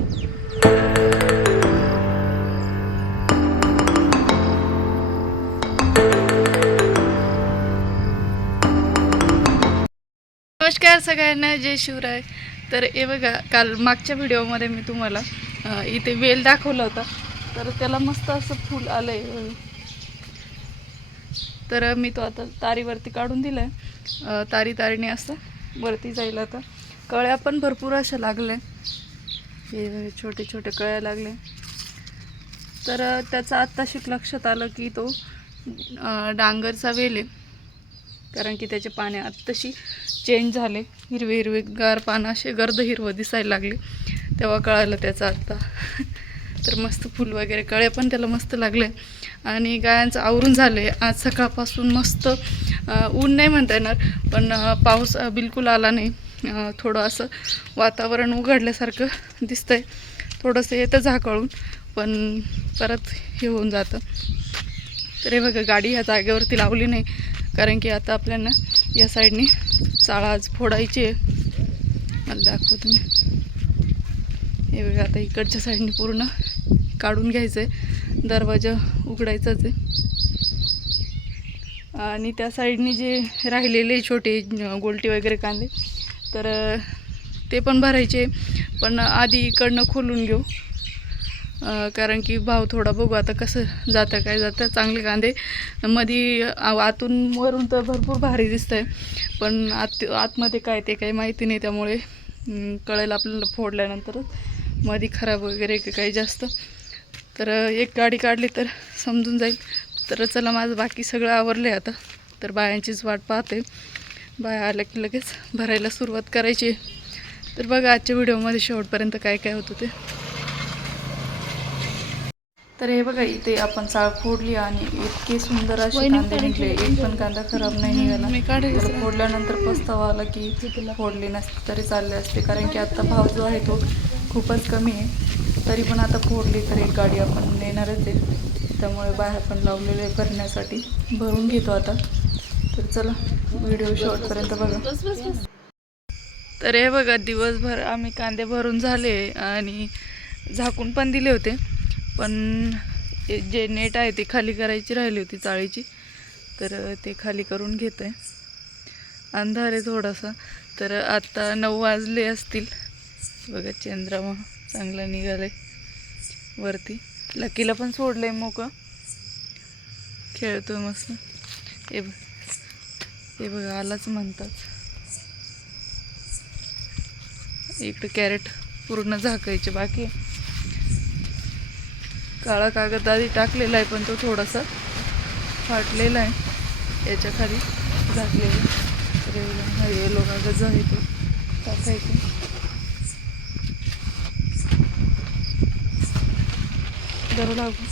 नमस्कार सगळ्यांना जय शिवराय. तर हे बघा काल मागच्या व्हिडिओमध्ये मी तुम्हाला इथे वेल दाखवला होता. तर त्याला मस्त असं फूल आलं आहे तर मी तो आता तारीवरती काढून दिलं आहे तारी तारीने असं वरती जाईल आता. कळ्या पण भरपूर अशा लागल्या हे छोटे छोटे कळायला लागले. तर अं, त्याचं आत्ताशिक लक्षात आलं की तो डांगरचा वेल आहे. कारण की त्याचे पाने आत्ताशी चेंज झाले. हिरवे हिरवे गार पानं असे गर्द हिरवं दिसायला लागले. तेव्हा कळालं त्याचं आत्ता. तर मस्त फुल वगैरे कळे पण त्याला मस्त लागले. आणि गायांचं आवरून झाले आज सकाळपासून मस्त ऊन नाही म्हणता येणार पण पाऊस बिलकुल आला नाही. थोडं असं वातावरण उघडल्यासारखं दिसतं आहे थोडंसं येतं झाकळून पण परत हे होऊन जातं. तर हे बघा गाडी ह्या जागेवरती लावली नाही. कारण की आता आपल्याला या साईडने चाळा आज फोडायची आहे. मला दाखवतो मी. हे बघा आता इकडच्या साईडने पूर्ण काढून घ्यायचं आहे दरवाजा उघडायचाच आहे. आणि त्या साईडने जे राहिलेले छोटे गोलटी गोलटे वगैरे कांदे तर ते पण भरायचे. पण आधी इकडनं खोलून घेऊ. कारण की भाव थोडा बघू आता कसं जातं काय जातं. चांगले कांदे. मध्ये आ- आतून वरून तर भरपूर भारी दिसत आहे पण आत आतमध्ये काय ते काही माहिती नाही त्यामुळे कळेल आपल्याला फोडल्यानंतरच. मध्ये खराब वगैरे की काही जास्त. तर एक गाडी काढली तर समजून जाईल. तर चला माझं बाकी सगळं आवरलं आहे आता. तर बायांचीच वाट पाहते. बाया आल्या की लगेच भरायला सुरुवात करायची. तर बघा आजच्या व्हिडिओमध्ये शेवटपर्यंत काय काय होतं ते तर हे बघा इथे आपण चाळ फोडली आणि इतके सुंदर असे कांदे निघले. एक पण कांदा खराब नाही निघाला. तर फोडल्यानंतर पस्तावा आला की फोडली नसते तरी चालले असते. कारण की आता भाव जो आहे तो खूपच कमी आहे. तरी पण आता फोडली तर एक गाडी आपण नेणारच आहे. त्यामुळे बाहेर पण लावलेले आहे भरण्यासाठी. भरून घेतो आता. तर चला व्हिडिओ शेवटपर्यंत बघा. तर हे बघा दिवसभर आम्ही कांदे भरून झाले आणि झाकून पण दिले होते. पण जे नेट आहे ते खाली करायची राहिली होती चाळीची. तर ते खाली करून घेत आहे अंधार आहे थोडासा. तर आत्ता नऊ वाजले असतील. बघा चंद्रमा चांगला निघाले वरती. लकीला पण सोडलं आहे मोकं खेळतोय मस्त. हे बघ. हे बघा आलाच म्हणतात. इकडे कॅरेट पूर्ण झाकायचे बाकी काळा कागद आधी टाकलेला आहे पण तो थोडासा फाटलेला आहे. याच्या खाली झाकलेला. तर हा येलो कागद जो आहे तो. टाकायचा. जरा लागू